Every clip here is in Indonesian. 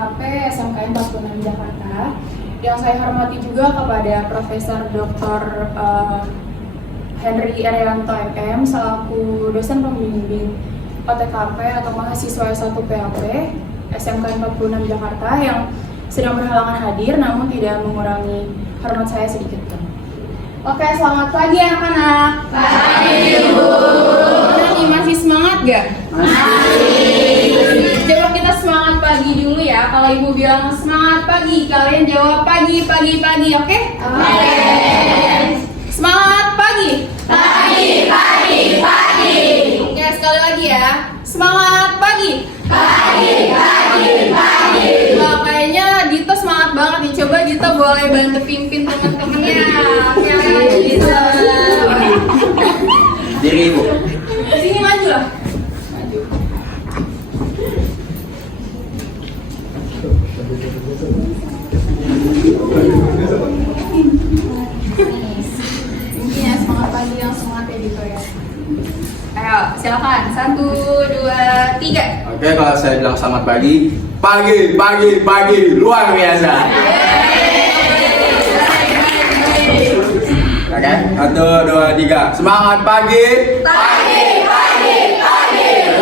OTKP SMKN 46 Jakarta. Yang saya hormati juga kepada Profesor Dr. Henry Erianto MM selaku dosen pembimbing OTKP atau mahasiswa S1 PAP SMKN 46 Jakarta yang sedang berhalangan hadir namun tidak mengurangi hormat saya sedikit pun. Oke, selamat pagi anak-anak. Pagi, Ibu. Masih semangat gak? Masih. Coba kita semangat pagi dulu ya. Kalau Ibu bilang semangat pagi, kalian jawab pagi, oke? Oke. Semangat pagi. Pagi. Oke, sekali lagi ya. Semangat pagi. Pagi. Wah, kayaknya Dito semangat banget nih. Coba Dito boleh bantu pimpin teman-temannya. Oke, Dito. Diri Ibu. Sini maju lah. Maju. Ini ya semangat pagi yang semangat ya Dito ya. Ayo, silakan. 1, 2, 3. Oke, kalau saya bilang selamat pagi, luar biasa. Oke, 1, 2, 3. Semangat pagi. Pagi,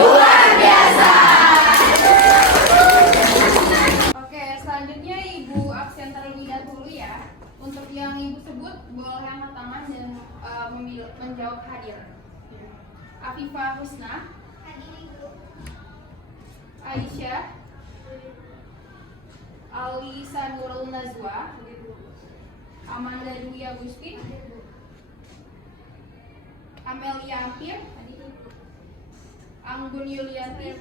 luar biasa. Oke, selanjutnya Ibu absen terlebih dahulu ya. Untuk yang Ibu sebut boleh angkat tangan dan menjawab hadir. Afifah Husna, Aisyah, Alisa Nurul Nazwa, Amanda Dwi Agustin, Amelia Ampir, Anggun Yulianti,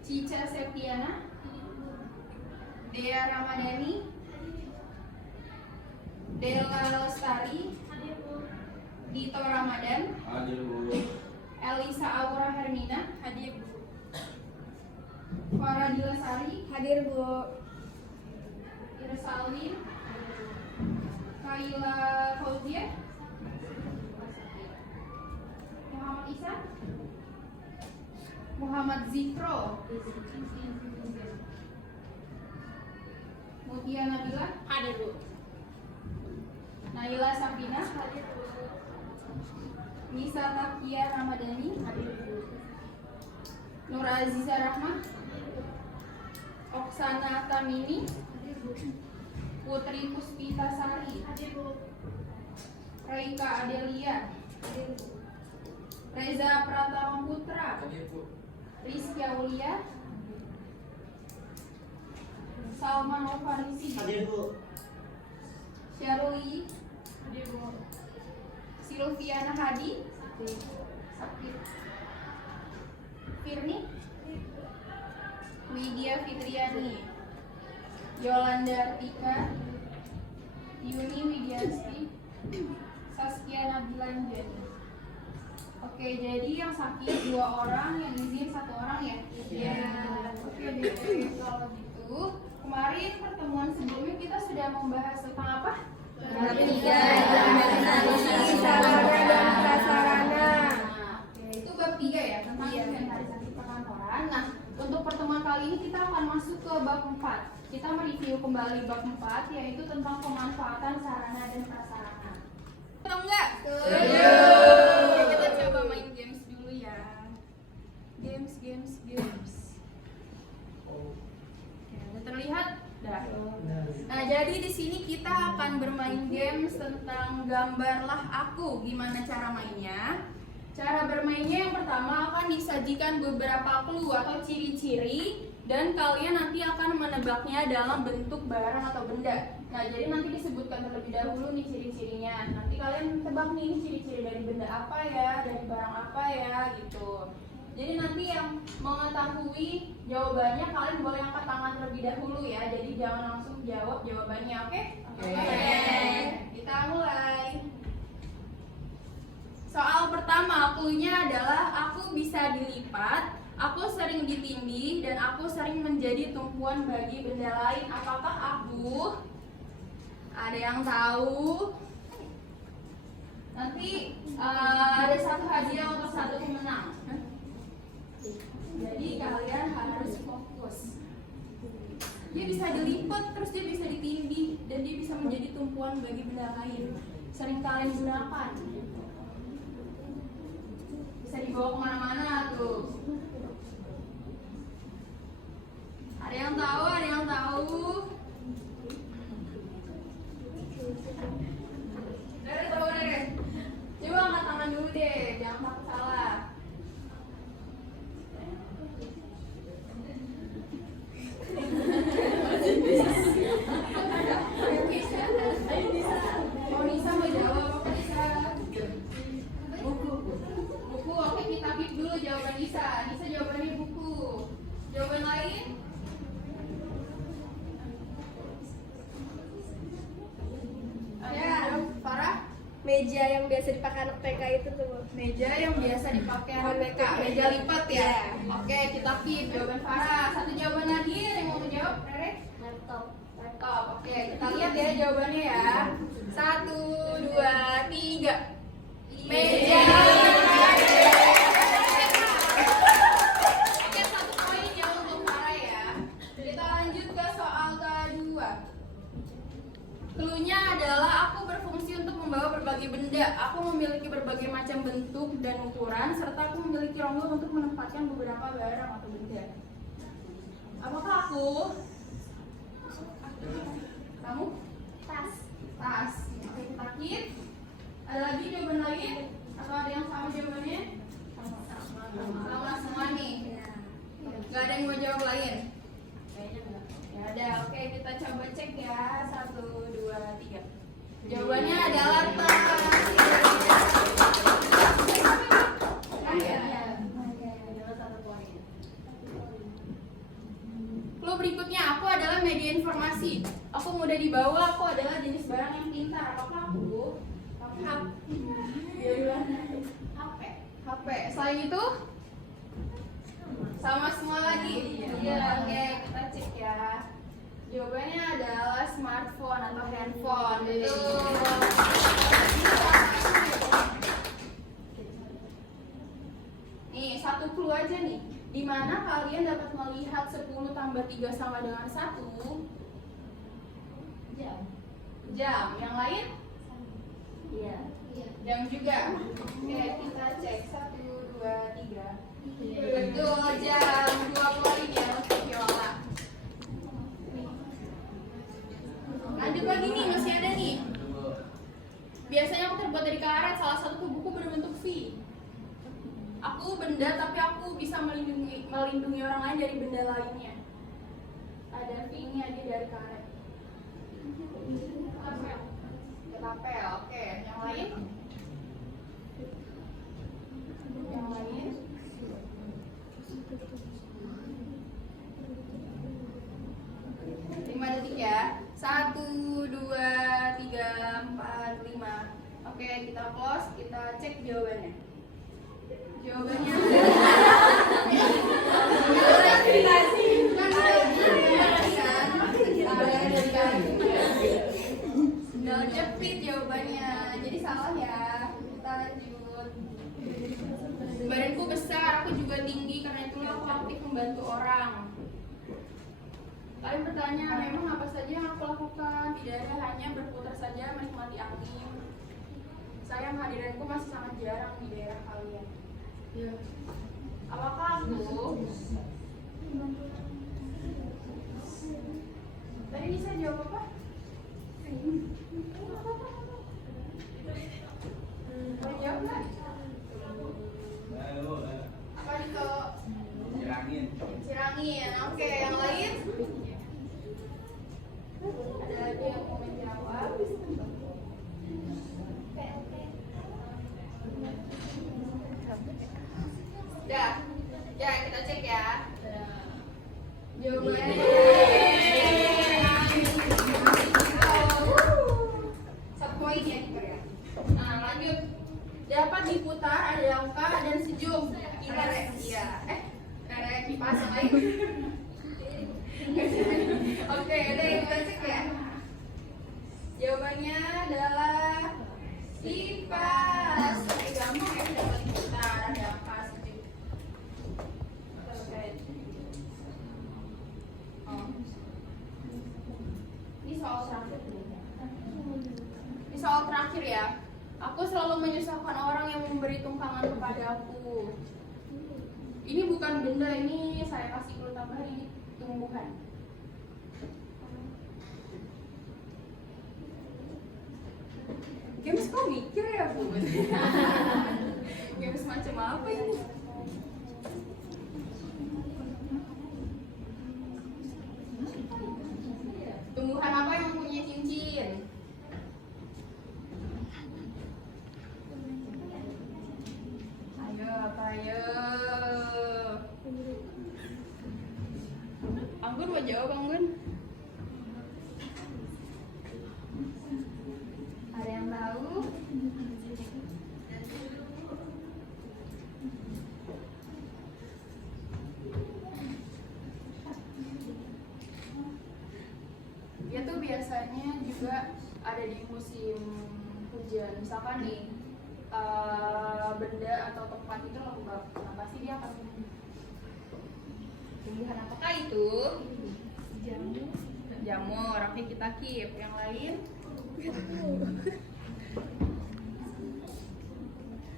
Cica Septiana, Dea Ramadhani, Dela Lestari, Dito Ramadan, Hadir Bu. Elisa Aura Hermina, hadir Bu. Faradila Sari, hadir Bu. Irsalin, Kaila Fauzia, Muhammad Isa, Muhammad Zikro, Mutia Nabila, hadir Bu. Naila Safina, hadir Bu. Nisa Takia Ramadhani, hadir Bu. Nur Aziza Rahma, Oksana Tamini, Putri Puspita Sari, Raika Adelia, Reza Pratama Putra, Rizky Aulia, Salman Ofarisi, Syaruli, Silviana Hadi, Sakit, Firni, Widya Fitriani, Yolanda Artika, Yuni Widyasti, Saskia Nabila Anjani. Oke, jadi yang sakit 2 orang, yang izin 1 orang ya? Iya. Oke, jadi kalau gitu, kemarin pertemuan sebelumnya kita sudah membahas tentang apa? Sarana dan prasarana. Oke, itu bab 3 ya, tentang inventarisasi perkantoran. Nah, untuk pertemuan kali ini kita akan masuk ke bab 4. Kita mereview kembali bab 4, yaitu tentang pemanfaatan sarana dan prasarana. Atau enggak? Setuju. Oke, kita coba main games dulu ya. Games. Oke, udah terlihat? Dah. Nah, jadi di sini kita akan bermain games tentang gambarlah aku. Gimana cara mainnya? Cara bermainnya yang pertama akan disajikan beberapa clue atau ciri-ciri dan kalian nanti akan menebaknya dalam bentuk barang atau benda. Nah, jadi nanti disebutkan terlebih dahulu nih ciri-cirinya. Nanti kalian tebak nih ini ciri-ciri dari benda apa ya, dari barang apa ya, gitu. Jadi nanti yang mengetahui jawabannya kalian boleh angkat tangan terlebih dahulu ya. Jadi jangan langsung jawab jawabannya, oke? Oke. Kita mulai. Soal pertama, clue-nya adalah aku bisa dilipat, aku sering ditindih, dan aku sering menjadi tumpuan bagi benda lain. Apakah aku? Ada yang tahu? Nanti ada 1 hadiah untuk 1 pemenang. Jadi kalian harus fokus. Dia bisa dilipat, terus dia bisa ditindih, dan dia bisa menjadi tumpuan bagi benda lain. Sering kalian gunakan. Bisa dibawa kemana-mana tuh. Ada yang tahu? Ada yang tahu? Dere tahu Dere. Coba angkat tangan dulu deh, jangan takut salah. Mau Nisa mau jawab apa Nisa? Buku. Buku, oke kita keep dulu jawaban Nisa. Nisa jawabannya buku. Jawaban lain? Ya, Farah? Meja yang biasa dipakai anak TK itu tuh. Meja yang biasa dipakai anak TK, meja lipat ya. Oke, kita keep jawaban Farah. Satu jawaban lagi yang mau menjawab, Rere? Laptop. Laptop. Oke, kita lihat ya jawabannya ya. 1, 2, 3. Meja. Oke, 1 poin ya untuk Farah ya. Kita lanjut ke soal kedua. Cluenya adalah aku berfungsi untuk membawa berbagai benda. Aku memiliki berbagai macam bentuk dan ukuran, serta aku memiliki ronggol untuk menempatkan beberapa barang atau benda. Apakah aku? Kamu? Tas. Tas. Oke, kita keep. Ada lagi jawaban lain? Atau ada yang sama jawabannya? Sama semua nih. Gak ada yang mau jawab lain? Ya ada. Oke, kita coba cek ya. 1, 2, 3. Jawabannya adalah tas. Adalah 1 poin. Clue berikutnya, aku adalah media informasi. Aku mudah dibawa, aku adalah jenis barang yang pintar. Apakah aku? HP. HP. Selain itu? Sama semua lagi? Iya. Oke, kita cek ya. Jawabannya adalah smartphone atau handphone. Betul. Nih, 1 clue aja nih. Di mana kalian dapat melihat 10 tambah 3 sama dengan 1? Jam. Jam. Yang lain? Iya. Jam juga. Oke, kita cek. 1, 2, 3. Betul, jam. 2 poin ya untuk Viola. Lanjut lagi nih, masih ada nih. Biasanya aku terbuat dari karet. Salah satu buku berbentuk V. Aku benda, tapi aku bisa melindungi orang lain dari benda lainnya. Ada V-nya, dia dari karet. Ketapel, oke. Yang lain? Yang lain? Lima detik ya. 1, 2, 3, 4, 5. Oke, kita close, kita cek jawabannya. Jawabannya sendal jepit jawabannya. Jadi salah ya. Kita lanjut. Badanku besar, aku juga tinggi, karena itulah aku aktif membantu orang. Kalian bertanya, memang apa saja yang aku lakukan? Tidak ada, hanya berputar saja menikmati angin. Sayang hadiranku masih sangat jarang di daerah kalian. Apakah aku? Tadi bisa jawab apa? Mau jawab nggak? Apa itu? Cirangin. Cirangin. Oke, yang lain? Ada lagi yang mau menjawab? Udah, ya kita cek ya. Jawabannya satu poin ya kita ya. Nah lanjut, dapat diputar, ada angka dan sejuk. Kita iya. Ada kipas yang lain. Oke, udah kita cek ya. Jawabannya adalah kipas. Oke, gampang ya, dapat diputar, ada angka sejuk. Oke. soal terakhir ya. Aku selalu menyusahkan orang yang memberi tumpangan kepada aku. Ini bukan benda, ini saya kasih clue tambahan, ini tumbuhan. Games kok mikir ya, Bu? Games macam apa ini? Tumbuhan apa yang punya cincin? Ayo, ayo. Anggun mau jawab, Anggun? Ada yang tahu? Dia tuh biasanya juga ada di musim hujan. Misalkan nih benda atau tempat itu lembab, nah pasti dia akan tumbuhan apakah itu? Jamur. Jamur. Oke, kita keep. Yang lain?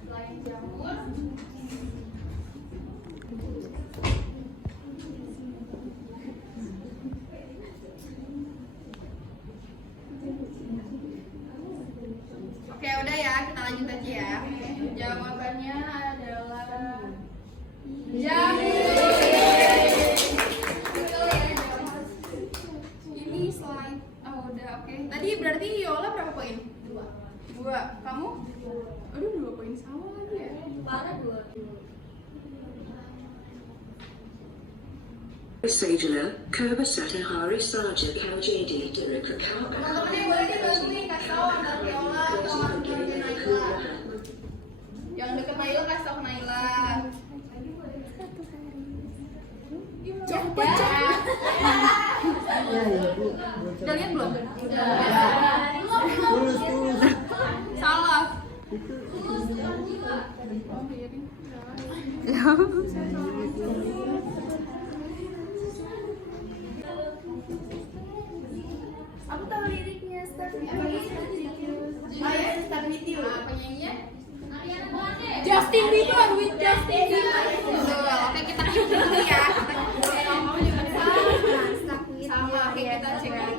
Selain jamur, oke, udah ya, kita lanjut aja ya. Jawabannya adalah jamur. Betul ya, jamur. Ini slide. Oh, udah, oke. Tadi berarti Yola berapa poin? 2. Kamu? Aduh, 2 poin sama lagi ya. Parah 2. Sajala, Kerba Satahari Saja Kaljadi Dirika Teman-teman yang boleh dibantuin kasih tahu antara Yola atau antara Naila. Yang deket Naila kasih tahu Naila. Cepet. Udah lihat belum? Belum. Salah. Aku tahu liriknya Start With You. Oh ya, Start With You. Penyanyinya? Justin Bieber with Justin Bieber. Betul. Oke, kita cek dulu ya. Kamu juga sama. Oke, kita cek dulu.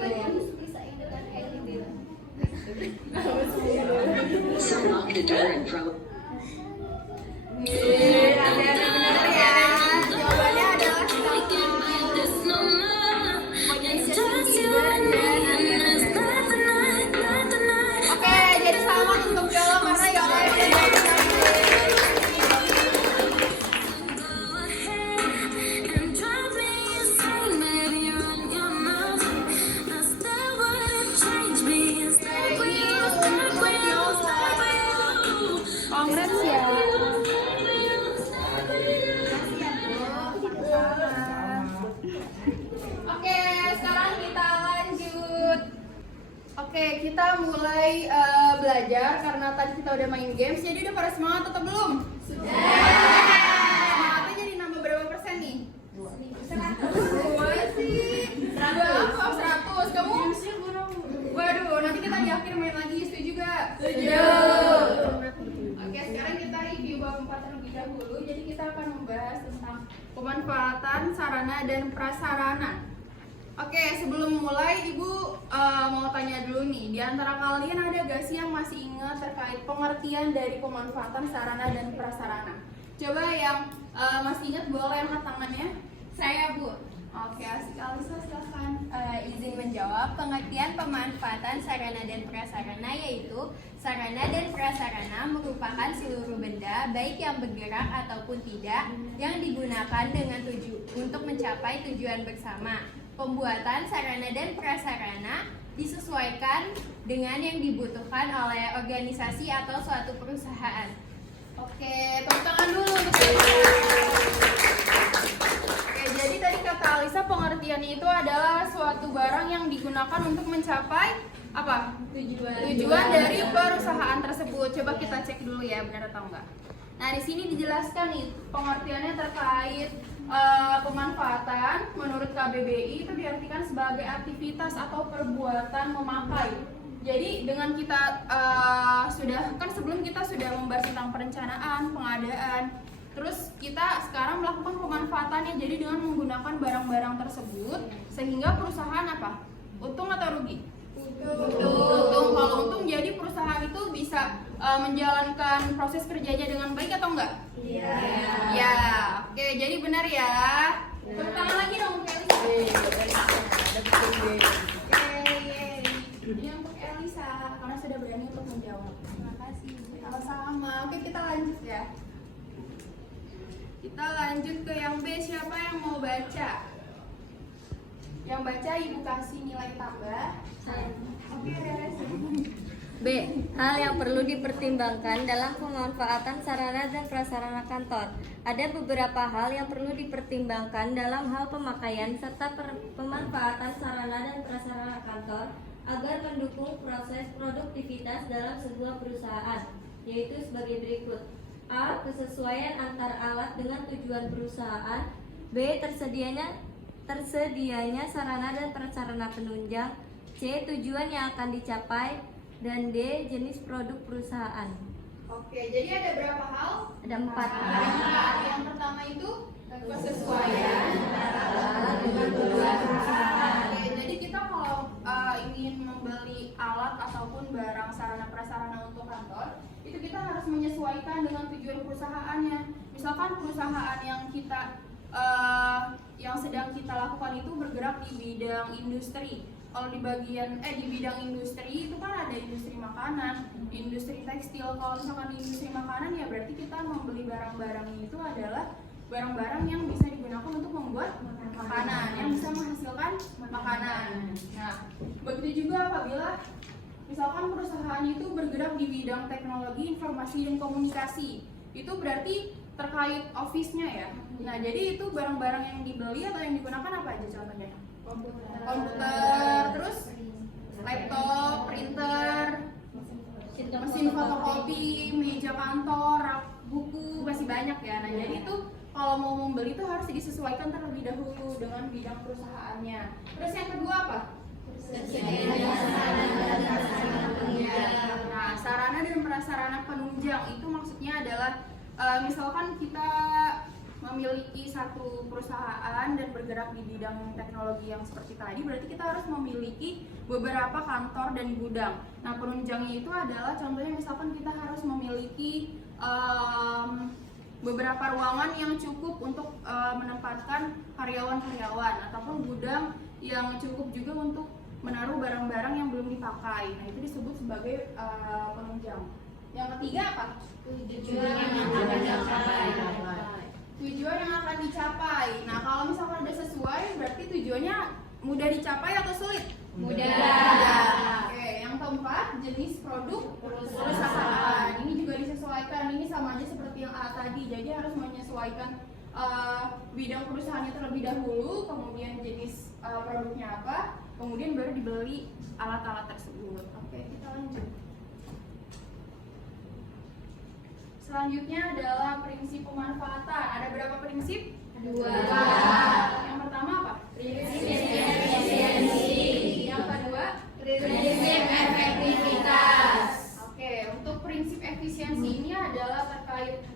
Sama Kedaran Pro. Ada benar ya. Jawabannya adalah Start With You. Oke, jadi selamat untuk Yola karena Yola yang menjawab benar. Congrats ya. Oke, sekarang kita lanjut. Oke, kita mulai belajar karena tadi kita udah main games. Jadi udah pada semangat atau belum? Semangatnya jadi nambah berapa persen nih? 100 sih. Berapa? 100. Kamu? Waduh, nanti kita di akhir main lagi. Setuju gak? Setuju. Oke, sekarang kita review bab 4 terlebih dahulu. Jadi kita akan membahas tentang pemanfaatan sarana dan prasarana. Oke, sebelum mulai Ibu mau tanya dulu nih, di antara kalian ada gak sih yang masih ingat terkait pengertian dari pemanfaatan sarana dan prasarana? Coba yang masih ingat boleh angkat tangannya. Saya, Bu. Oke, asik. Alisa, silakan. Izin menjawab, pengertian pemanfaatan sarana dan prasarana yaitu sarana dan prasarana merupakan seluruh benda baik yang bergerak ataupun tidak yang digunakan dengan untuk mencapai tujuan bersama. Pembuatan sarana dan prasarana disesuaikan dengan yang dibutuhkan oleh organisasi atau suatu perusahaan. Oke, tepuk tangan dulu. Oke, jadi tadi kata Alisa pengertiannya itu adalah suatu barang yang digunakan untuk mencapai apa? Tujuan dari perusahaan tersebut. Coba kita cek dulu ya, benar atau enggak. Nah, di sini dijelaskan nih pengertiannya terkait pemanfaatan menurut KBBI itu diartikan sebagai aktivitas atau perbuatan memakai. Jadi dengan kita sebelum kita sudah membahas tentang perencanaan, pengadaan, terus kita sekarang melakukan pemanfaatannya. Jadi dengan menggunakan barang-barang tersebut sehingga perusahaan apa? Untung atau rugi? Untung. Kalau untung jadi perusahaan itu bisa menjalankan proses kerjanya dengan baik atau enggak? Iya. Ya, oke, jadi benar ya. Tepuk tangan lagi dong untuk Elisa. Ini untuk Elisa karena sudah berani untuk menjawab. Terima kasih. Sama-sama. Oke, kita lanjut ya. Kita lanjut ke yang B. Siapa yang mau baca? Yang baca Ibu kasih nilai tambah. Oke, beres. B. Hal yang perlu dipertimbangkan dalam pemanfaatan sarana dan prasarana kantor. Ada beberapa hal yang perlu dipertimbangkan dalam hal pemakaian serta pemanfaatan sarana dan prasarana kantor agar mendukung proses produktivitas dalam sebuah perusahaan, yaitu sebagai berikut. A. Kesesuaian antar alat dengan tujuan perusahaan. B. Tersedianya sarana dan prasarana penunjang. C. Tujuan yang akan dicapai. Dan D. Jenis produk perusahaan. Oke, jadi ada berapa hal? Ada 4. Yang pertama itu kesesuaian antara alat dengan tujuan perusahaan. Oke, jadi kita kalau ingin membeli alat ataupun barang sarana prasarana untuk kantor, itu kita harus menyesuaikan dengan tujuan perusahaannya. Misalkan perusahaan yang kita yang sedang kita lakukan itu bergerak di bidang industri. Kalau di bidang industri itu kan ada industri makanan, industri tekstil. Kalau misalkan di industri makanan ya berarti kita membeli barang-barangnya itu adalah barang-barang yang bisa digunakan untuk membuat makanan, yang bisa menghasilkan makanan. Nah, begitu juga apabila misalkan perusahaan itu bergerak di bidang teknologi, informasi dan komunikasi, itu berarti terkait office-nya ya. Nah, jadi itu barang-barang yang dibeli atau yang digunakan apa aja contohnya? Komputer, terus laptop, printer, mesin fotokopi, meja kantor, rak buku, masih banyak ya. Nah, jadi itu kalau mau membeli itu harus disesuaikan terlebih dahulu dengan bidang perusahaannya. Terus yang kedua apa? Nah, sarana dan prasarana penunjang itu maksudnya adalah misalkan kita memiliki satu perusahaan dan bergerak di bidang teknologi yang seperti tadi, berarti kita harus memiliki beberapa kantor dan gudang. Nah, penunjangnya itu adalah contohnya misalkan kita harus memiliki beberapa ruangan yang cukup untuk menempatkan karyawan-karyawan ataupun gudang yang cukup juga untuk menaruh barang-barang yang belum dipakai. Nah, itu disebut sebagai penunjang. Yang ketiga apa? Tujuan yang akan dicapai. Nah, kalau misalkan udah sesuai, berarti tujuannya mudah dicapai atau sulit? Mudah. Oke, yang keempat, jenis produk perusahaan. Ini juga disesuaikan. Ini sama aja seperti yang A tadi. Jadi harus menyesuaikan bidang perusahaannya terlebih dahulu, kemudian jenis produknya apa, kemudian baru dibeli alat-alat tersebut. Oke, kita lanjut. Selanjutnya adalah prinsip pemanfaatan. Ada berapa prinsip? 2. Yang pertama apa? Prinsip efisiensi. Yang kedua? Prinsip efektivitas. Oke, untuk prinsip efisiensi ini adalah terkait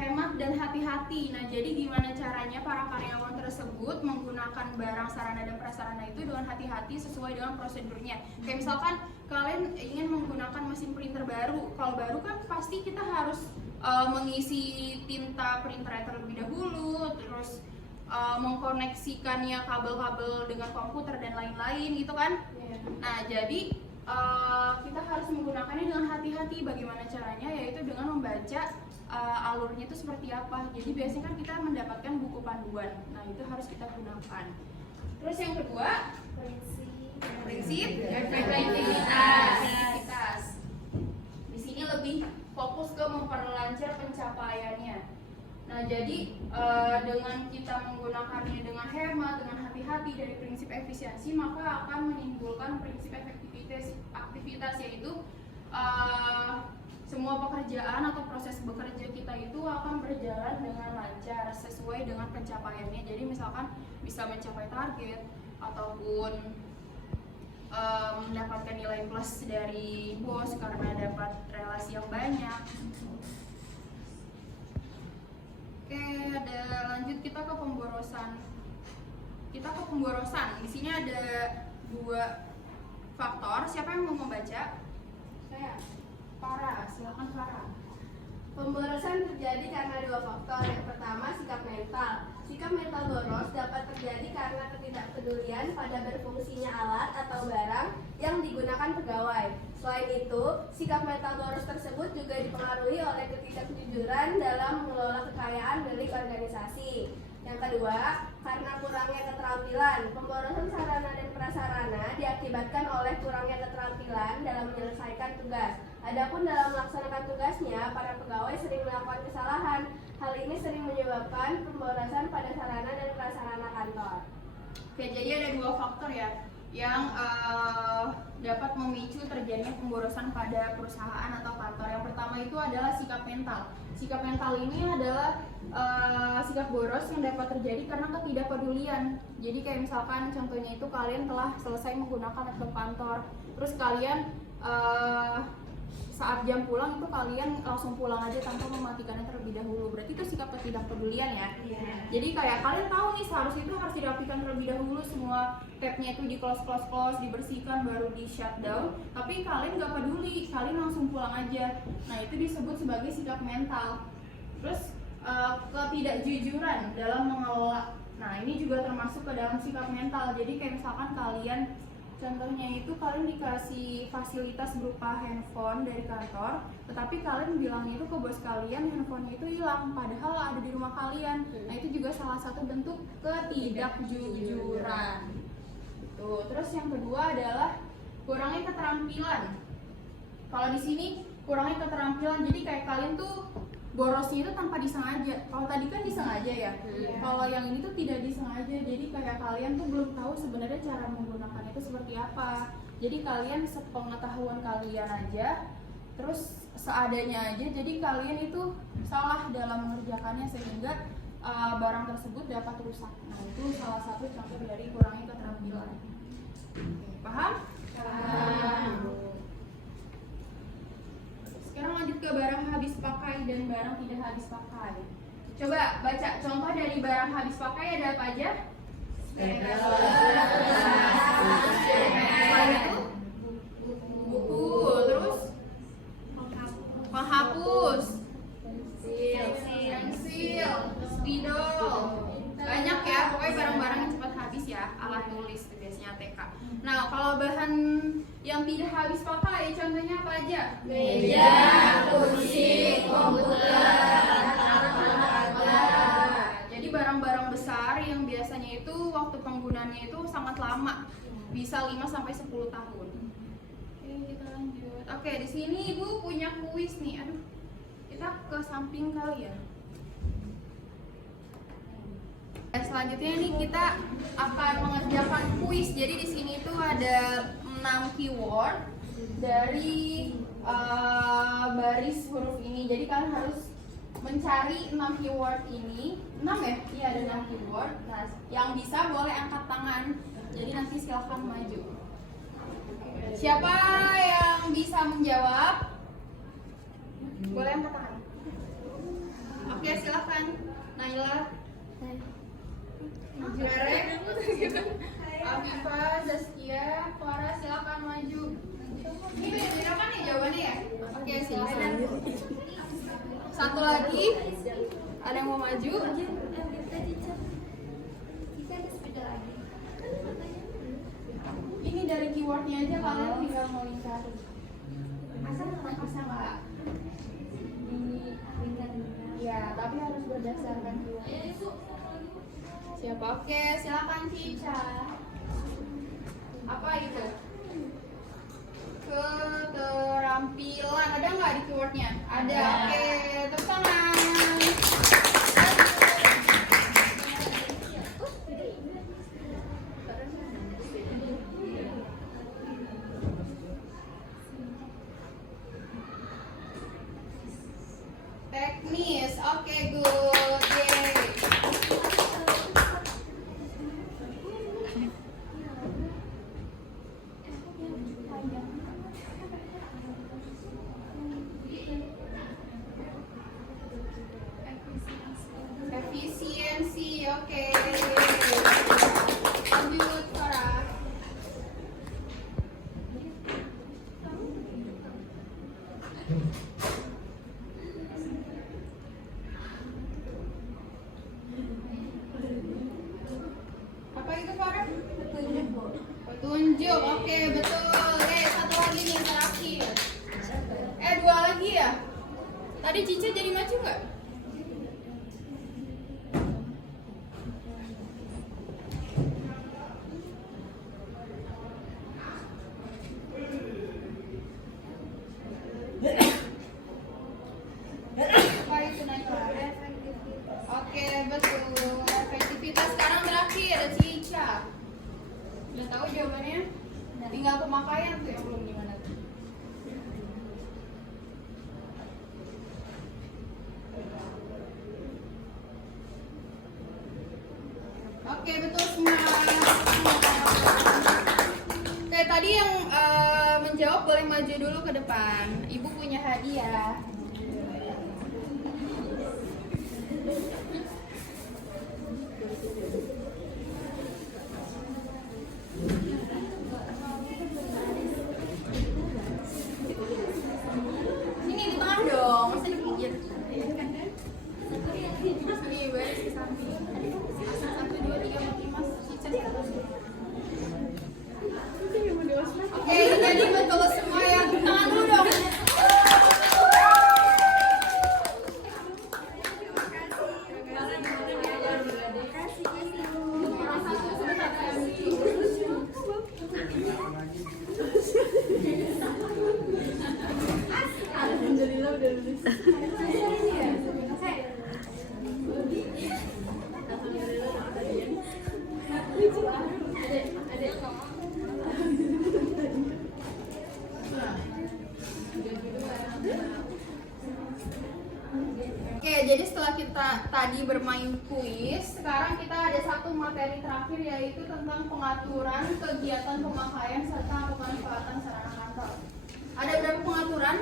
hemat dan hati-hati. Nah, jadi gimana caranya para karyawan tersebut menggunakan barang sarana dan prasarana itu dengan hati-hati sesuai dengan prosedurnya. Kayak misalkan kalian ingin menggunakan mesin printer baru. Kalau baru kan pasti kita harus mengisi tinta printer terlebih dahulu, terus mengkoneksikannya kabel-kabel dengan komputer dan lain-lain gitu kan. Nah, jadi kita harus menggunakannya dengan hati-hati. Bagaimana caranya? Yaitu dengan membaca alurnya itu seperti apa. Jadi biasanya kan kita mendapatkan buku panduan. Nah, itu harus kita gunakan. Terus yang kedua, prinsip efektivitas. Di sini lebih fokus ke memperlancar pencapaiannya. Nah, jadi dengan kita menggunakannya dengan hemat, dengan hati-hati dari prinsip efisiensi, maka akan menimbulkan prinsip aktivitas, yaitu semua pekerjaan atau proses bekerja kita itu akan berjalan dengan lancar sesuai dengan pencapaiannya. Jadi misalkan bisa mencapai target ataupun mendapatkan nilai plus dari bos karena dapat relasi yang banyak. Oke, ada lanjut kita ke pemborosan. Di sini ada 2 faktor. Siapa yang mau membaca? Saya. Farah, silakan Farah. Pemborosan terjadi karena 2 faktor. Yang pertama, sikap mental. Sikap mental boros dapat terjadi karena ketidakpedulian pada berfungsinya alat atau barang yang digunakan pegawai. Selain itu, sikap mental boros tersebut juga dipengaruhi oleh ketidakjujuran dalam mengelola kekayaan milik organisasi. Yang kedua, karena kurangnya keterampilan. Pemborosan sarana dan prasarana diakibatkan oleh kurangnya keterampilan dalam menyelesaikan tugas. Adapun dalam melaksanakan tugasnya, para pegawai sering melakukan kesalahan. Hal ini sering menyebabkan pemborosan pada sarana dan prasarana kantor. Oke, jadi ada 2 faktor ya yang dapat memicu terjadinya pemborosan pada perusahaan atau kantor. Yang pertama itu adalah sikap mental. Sikap mental ini adalah sikap boros yang dapat terjadi karena ketidakpedulian. Jadi kayak misalkan contohnya itu kalian telah selesai menggunakan laptop kantor, terus kalian saat jam pulang itu kalian langsung pulang aja tanpa mematikannya terlebih dahulu. Berarti itu sikap ketidakpedulian ya. Jadi kayak kalian tahu nih seharusnya itu harus dirapikan terlebih dahulu, semua tabnya itu di close, dibersihkan baru di shutdown. Tapi kalian nggak peduli, kalian langsung pulang aja. Nah itu disebut sebagai sikap mental. Terus ketidakjujuran dalam mengelola. Nah ini juga termasuk ke dalam sikap mental. Jadi kayak misalkan kalian contohnya itu kalian dikasih fasilitas berupa handphone dari kantor, tetapi kalian bilang itu ke bos kalian handphonenya itu hilang, padahal ada di rumah kalian. Nah itu juga salah satu bentuk ketidakjujuran. Tuh. Terus yang kedua adalah kurangnya keterampilan. Kalau di sini kurangnya keterampilan, jadi kayak kalian tuh borosnya itu tanpa disengaja. Kalau tadi kan disengaja ya. Kalau yang ini tuh tidak disengaja. Jadi kayak kalian tuh belum tahu sebenarnya cara menggunakan itu seperti apa. Jadi kalian sepengetahuan kalian aja, terus seadanya aja. Jadi kalian itu salah dalam mengerjakannya sehingga barang tersebut dapat rusak. Nah itu salah satu contoh dari kurangnya keterampilan. Paham? Paham. Sekarang lanjut ke barang habis pakai dan barang tidak habis pakai. Coba baca contoh dari barang habis pakai ada apa aja? Buku, terus penghapus, pensil, spidol, banyak ya. Pokoknya barang-barang yang cepat habis ya. Alat tulis itu biasanya TK. Nah kalau bahan yang tidak habis pakai contohnya apa aja? Meja, kursi, komputer, jadi barang-barang besar yang biasanya itu waktu penggunaannya itu sangat lama, bisa 5-10 tahun. Oke, kita lanjut. Oke, di sini Ibu punya kuis nih. Aduh, kita ke samping kali ya. Selanjutnya nih kita akan mengerjakan kuis. Jadi di sini itu ada 6 keyword dari baris huruf ini. Jadi kalian harus mencari 6 keyword ini. 6 ya? Iya ada 6 keyword. Nah, yang bisa boleh angkat tangan. Jadi nanti silahkan maju. Siapa yang bisa menjawab? Boleh angkat tangan. Oke, silahkan. Naila. Merek, Afifah, Zaskia, Farah, silakan maju. Ini beda kan ya jawabannya ya? Oke, silakan. Satu lagi, ada yang mau maju? Ini dari keywordnya aja kalian tinggal mau lingkari. Asal nggak? Ya, tapi harus berdasarkan keyword. Siapa? Oke, silakan Cica. Apa itu? Keterampilan. Ada nggak di keywordnya? Ada. Oke, tepuk tangan. Teknis. Oke, good. Yeay. Efisiensi, oke. Lanjut, Farah. Apa itu, Farah? Petunjuk, oke, betul. Satu lagi nih, terakhir. Dua lagi ya? Tadi Cica jadi maju nggak? Apa itu Najwa? Oke, betul. Efektivitas sekarang terakhir, Cica. Udah tahu jawabannya? Tinggal pemakaian tuh yang belum gimana tuh. Oke, betul semua. Oke, tadi yang menjawab boleh maju dulu ke depan. Ibu punya hadiah. Sini di tengah dong, masa di pinggir. Sini, baris ke samping. 1, 2, 3, 4, 5, Cica di atas. Oke, jadi betul semua ya. Tangan dulu dong. Oke, jadi setelah kita tadi bermain kuis, sekarang kita ada satu materi terakhir yaitu tentang pengaturan kegiatan pemakaian serta pemanfaatan sarana kantor. Ada berapa pengaturan?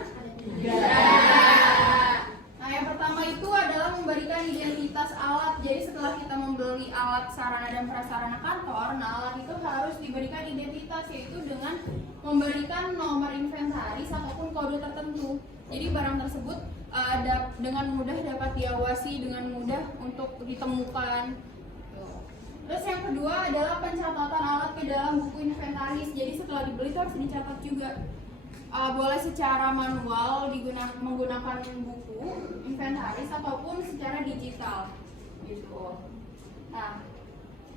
Nah, yang pertama itu adalah memberikan identitas alat. Jadi setelah kita membeli alat sarana dan prasarana kantor, nah alat itu harus diberikan identitas, yaitu dengan memberikan nomor inventaris ataupun kode tertentu. Jadi barang tersebut dengan mudah dapat diawasi, dengan mudah untuk ditemukan. Terus yang kedua adalah pencatatan alat ke dalam buku inventaris. Jadi setelah dibeli itu harus dicatat juga. Boleh secara manual menggunakan buku inventaris ataupun secara digital gitu. Nah,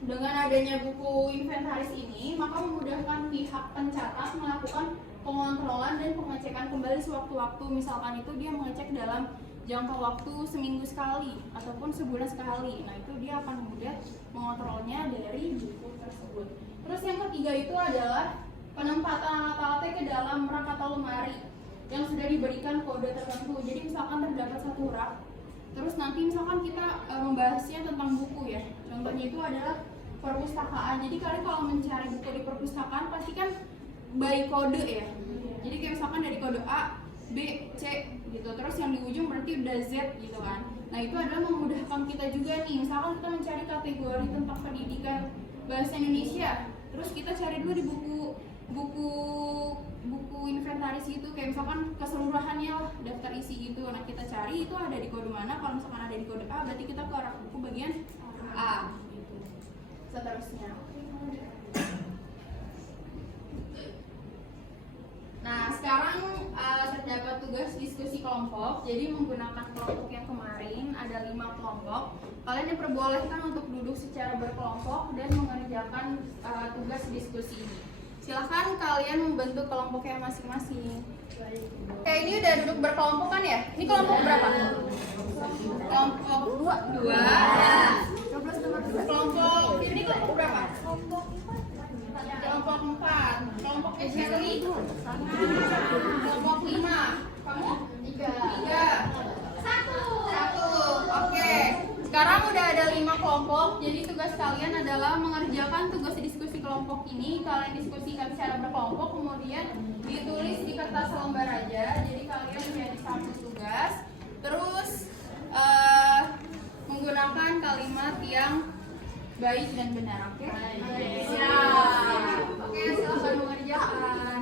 dengan adanya buku inventaris ini maka memudahkan pihak pencatat melakukan pengontrolan dan pengecekan kembali sewaktu-waktu. Misalkan itu dia mengecek dalam jangka waktu seminggu sekali ataupun sebulan sekali. Nah, itu dia akan mudah mengontrolnya dari buku tersebut. Terus yang ketiga itu adalah penempatan alat-alatnya ke dalam rak atau lemari yang sudah diberikan kode tertentu. Jadi misalkan terdapat satu rak, terus nanti misalkan kita membahasnya tentang buku ya. Contohnya itu adalah perpustakaan. Jadi kalian kalau mencari buku di perpustakaan pasti kan by kode ya. Jadi kayak misalkan dari kode A, B, C gitu. Terus yang di ujung berarti udah Z gitu kan. Nah, itu adalah memudahkan kita juga nih. Misalkan kita mencari kategori tentang pendidikan bahasa Indonesia. Terus kita cari dulu di buku inventaris itu, kayak misalkan keseluruhannya lah, daftar isi gitu. Nah, kita cari itu ada di kode mana. Kalau misalkan ada di kode A, berarti kita ke rak buku bagian A gitu. Seterusnya. Nah, sekarang terdapat tugas diskusi kelompok. Jadi menggunakan kelompok yang kemarin ada 5 kelompok. Kalian diperbolehkan untuk duduk secara berkelompok dan mengerjakan tugas diskusi ini. Silahkan kalian membentuk kelompoknya masing-masing. Oke, ini udah duduk berkelompok kan ya? Ini kelompok berapa? Kelompok 2. Kelompok ini kelompok berapa? Kelompok 4. Kelompoknya Shirley? Kelompok 5. Kamu? 3. 1. Oke. Sekarang udah ada 5 kelompok. Jadi tugas kalian adalah mengerjakan tugas diskusi kelompok ini. Kalian diskusikan secara berkelompok, kemudian selembar aja, jadi kalian menjadi satu tugas. Terus menggunakan kalimat yang baik dan benar, oke? Siap. Oke, silakan mengerjakan.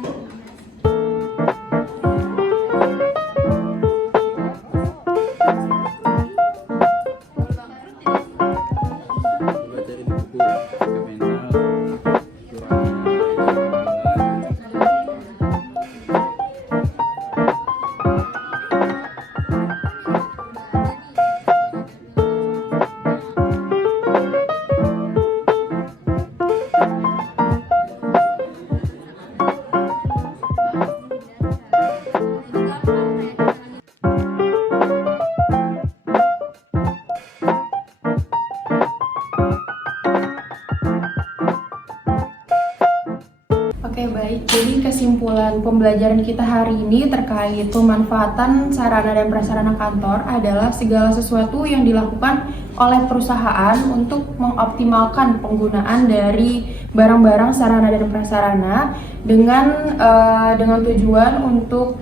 Oke baik, jadi kesimpulan pembelajaran kita hari ini terkait pemanfaatan sarana dan prasarana kantor adalah segala sesuatu yang dilakukan oleh perusahaan untuk mengoptimalkan penggunaan dari barang-barang sarana dan prasarana dengan tujuan untuk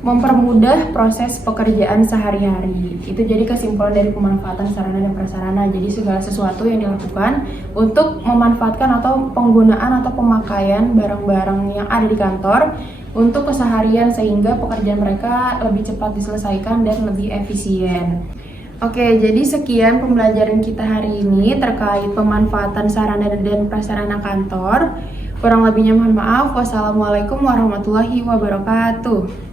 mempermudah proses pekerjaan sehari-hari. Itu jadi kesimpulan dari pemanfaatan sarana dan prasarana. Jadi segala sesuatu yang dilakukan untuk memanfaatkan atau penggunaan atau pemakaian barang-barang yang ada di kantor untuk keseharian sehingga pekerjaan mereka lebih cepat diselesaikan dan lebih efisien. Oke, jadi sekian pembelajaran kita hari ini terkait pemanfaatan sarana dan prasarana kantor. Kurang lebihnya mohon maaf. Wassalamualaikum warahmatullahi wabarakatuh.